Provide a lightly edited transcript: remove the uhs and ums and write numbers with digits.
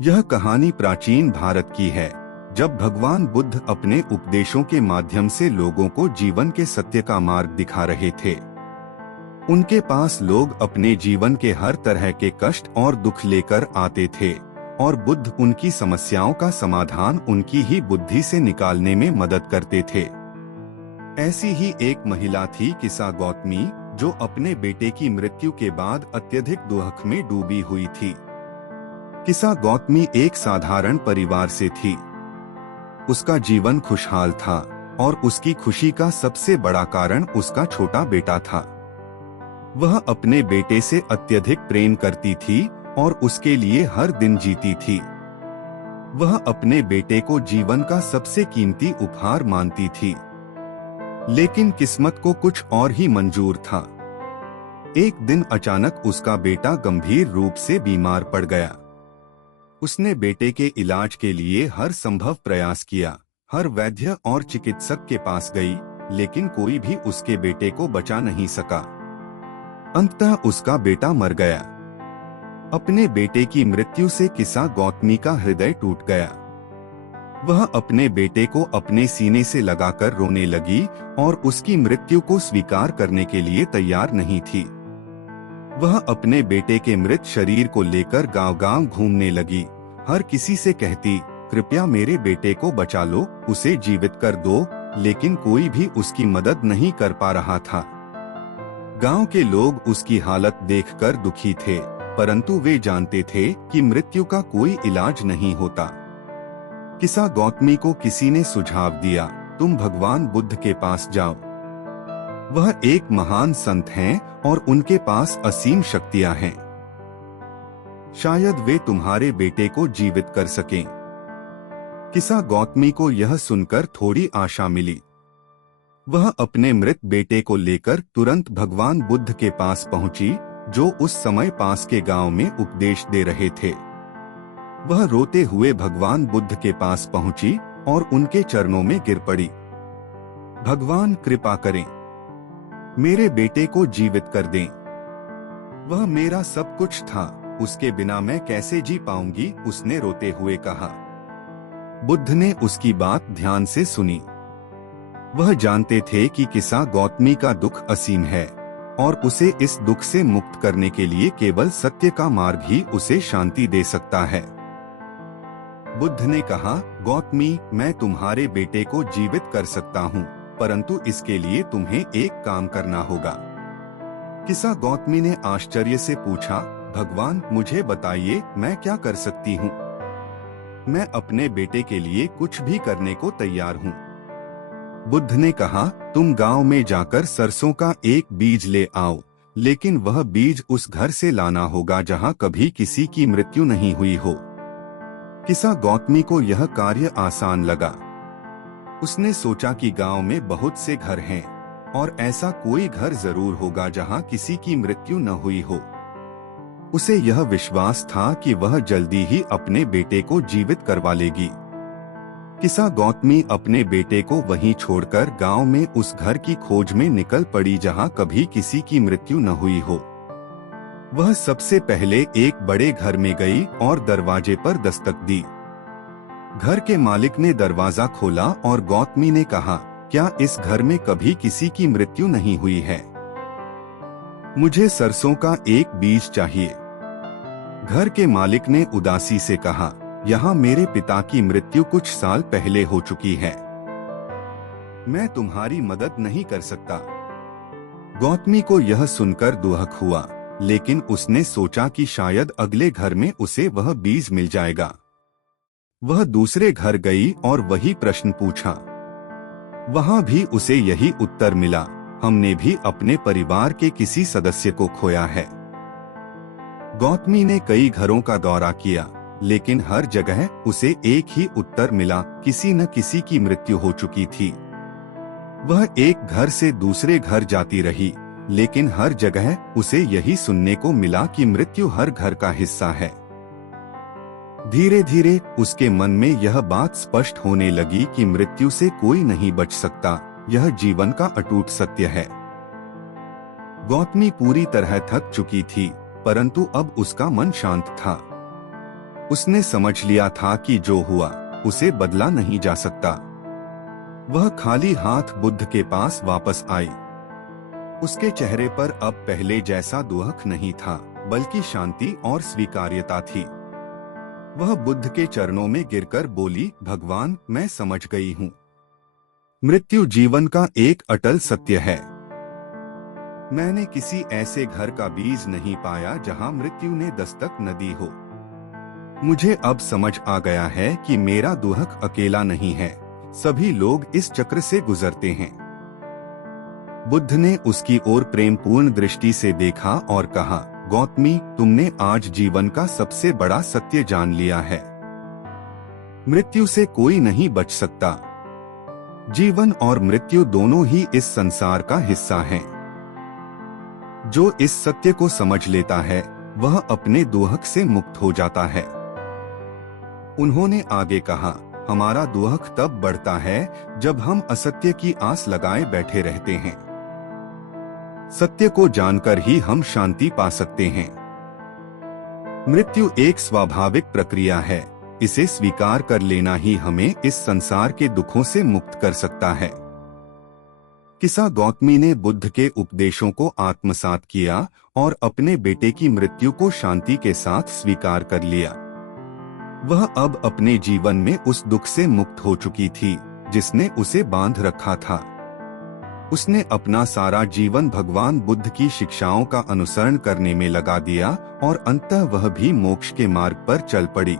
यह कहानी प्राचीन भारत की है, जब भगवान बुद्ध अपने उपदेशों के माध्यम से लोगों को जीवन के सत्य का मार्ग दिखा रहे थे। उनके पास लोग अपने जीवन के हर तरह के कष्ट और दुख लेकर आते थे और बुद्ध उनकी समस्याओं का समाधान उनकी ही बुद्धि से निकालने में मदद करते थे। ऐसी ही एक महिला थी किसा गौतमी, जो अपने बेटे की मृत्यु के बाद अत्यधिक दुख में डूबी हुई थी। किसा गौतमी एक साधारण परिवार से थी। उसका जीवन खुशहाल था और उसकी खुशी का सबसे बड़ा कारण उसका छोटा बेटा था। वह अपने बेटे से अत्यधिक प्रेम करती थी और उसके लिए हर दिन जीती थी। वह अपने बेटे को जीवन का सबसे कीमती उपहार मानती थी। लेकिन किस्मत को कुछ और ही मंजूर था। एक दिन अचानक उसका बेटा गंभीर रूप से बीमार पड़ गया। उसने बेटे के इलाज के लिए हर संभव प्रयास किया, हर वैद्य और चिकित्सक के पास गई, लेकिन कोई भी उसके बेटे को बचा नहीं सका। अंततः उसका बेटा मर गया। अपने बेटे की मृत्यु से किसा गौतमी का हृदय टूट गया। वह अपने बेटे को अपने सीने से लगाकर रोने लगी और उसकी मृत्यु को स्वीकार करने के लिए तैयार नहीं थी। वह अपने बेटे के मृत शरीर को लेकर गांव-गांव घूमने लगी, हर किसी से कहती, कृपया मेरे बेटे को बचा लो, उसे जीवित कर दो, लेकिन कोई भी उसकी मदद नहीं कर पा रहा था। गांव के लोग उसकी हालत देखकर दुखी थे, परंतु वे जानते थे कि मृत्यु का कोई इलाज नहीं होता। किसा गौतमी को किसी ने सुझाव दिया, तुम भगवान बुद्ध के पास जाओ। वह एक महान संत हैं और उनके पास असीम शक्तियां हैं। शायद वे तुम्हारे बेटे को जीवित कर सकें। किसा गौतमी को यह सुनकर थोड़ी आशा मिली। वह अपने मृत बेटे को लेकर तुरंत भगवान बुद्ध के पास पहुंची, जो उस समय पास के गांव में उपदेश दे रहे थे। वह रोते हुए भगवान बुद्ध के पास पहुंची और उनके चरणों में गिर पड़ी। भगवान कृपा करें, मेरे बेटे को जीवित कर दें। वह मेरा सब कुछ था, उसके बिना मैं कैसे जी पाऊंगी, उसने रोते हुए कहा। बुद्ध ने उसकी बात ध्यान से सुनी। वह जानते थे कि किसा गौतमी का दुख असीम है और उसे इस दुख से मुक्त करने के लिए केवल सत्य का मार्ग ही उसे शांति दे सकता है। बुद्ध ने कहा, गौतमी, मैं तुम्हारे बेटे को जीवित कर सकता हूँ, परंतु इसके लिए तुम्हें एक काम करना होगा। किसा गौतमी ने आश्चर्य से पूछा, भगवान मुझे बताइए, मैं क्या कर सकती हूँ? मैं अपने बेटे के लिए कुछ भी करने को तैयार हूँ। बुद्ध ने कहा, तुम गांव में जाकर सरसों का एक बीज ले आओ, लेकिन वह बीज उस घर से लाना होगा जहां कभी किसी की मृत्यु नहीं हुई हो। किसा गौतमी को यह कार्य आसान लगा। उसने सोचा कि गांव में बहुत से घर हैं और ऐसा कोई घर जरूर होगा जहां किसी की मृत्यु न हुई हो। उसे यह विश्वास था कि वह जल्दी ही अपने बेटे को जीवित करवा लेगी। किसा गौतमी अपने बेटे को वहीं छोड़कर गांव में उस घर की खोज में निकल पड़ी जहां कभी किसी की मृत्यु न हुई हो। वह सबसे पहले एक बड़े घर में गई और दरवाजे पर दस्तक दी। घर के मालिक ने दरवाजा खोला और गौतमी ने कहा, क्या इस घर में कभी किसी की मृत्यु नहीं हुई है? मुझे सरसों का एक बीज चाहिए। घर के मालिक ने उदासी से कहा, यहाँ मेरे पिता की मृत्यु कुछ साल पहले हो चुकी है, मैं तुम्हारी मदद नहीं कर सकता। गौतमी को यह सुनकर दुख हुआ, लेकिन उसने सोचा कि शायद अगले घर में उसे वह बीज मिल जाएगा। वह दूसरे घर गई और वही प्रश्न पूछा। वहां भी उसे यही उत्तर मिला, हमने भी अपने परिवार के किसी सदस्य को खोया है। गौतमी ने कई घरों का दौरा किया, लेकिन हर जगह उसे एक ही उत्तर मिला, किसी न किसी की मृत्यु हो चुकी थी। वह एक घर से दूसरे घर जाती रही, लेकिन हर जगह उसे यही सुनने को मिला कि मृत्यु हर घर का हिस्सा है। धीरे धीरे उसके मन में यह बात स्पष्ट होने लगी कि मृत्यु से कोई नहीं बच सकता, यह जीवन का अटूट सत्य है। गौतमी पूरी तरह थक चुकी थी, परंतु अब उसका मन शांत था। उसने समझ लिया था कि जो हुआ उसे बदला नहीं जा सकता। वह खाली हाथ बुद्ध के पास वापस आई। उसके चेहरे पर अब पहले जैसा दुख नहीं था, बल्कि शांति और स्वीकार्यता थी। वह बुद्ध के चरणों में गिरकर बोली, भगवान, मैं समझ गई हूँ। मृत्यु जीवन का एक अटल सत्य है। मैंने किसी ऐसे घर का बीज नहीं पाया जहाँ मृत्यु ने दस्तक न दी हो। मुझे अब समझ आ गया है कि मेरा दुख अकेला नहीं है, सभी लोग इस चक्र से गुजरते हैं। बुद्ध ने उसकी ओर प्रेमपूर्ण दृष्टि से देखा और कहा, गौतमी, तुमने आज जीवन का सबसे बड़ा सत्य जान लिया है। मृत्यु से कोई नहीं बच सकता। जीवन और मृत्यु दोनों ही इस संसार का हिस्सा हैं। जो इस सत्य को समझ लेता है वह अपने दुख से मुक्त हो जाता है। उन्होंने आगे कहा, हमारा दुख तब बढ़ता है जब हम असत्य की आस लगाए बैठे रहते हैं। सत्य को जानकर ही हम शांति पा सकते हैं। मृत्यु एक स्वाभाविक प्रक्रिया है, इसे स्वीकार कर लेना ही हमें इस संसार के दुखों से मुक्त कर सकता है। किसा गौतमी ने बुद्ध के उपदेशों को आत्मसात किया और अपने बेटे की मृत्यु को शांति के साथ स्वीकार कर लिया। वह अब अपने जीवन में उस दुख से मुक्त हो चुकी थी जिसने उसे बांध रखा था। उसने अपना सारा जीवन भगवान बुद्ध की शिक्षाओं का अनुसरण करने में लगा दिया और अंततः वह भी मोक्ष के मार्ग पर चल पड़ी।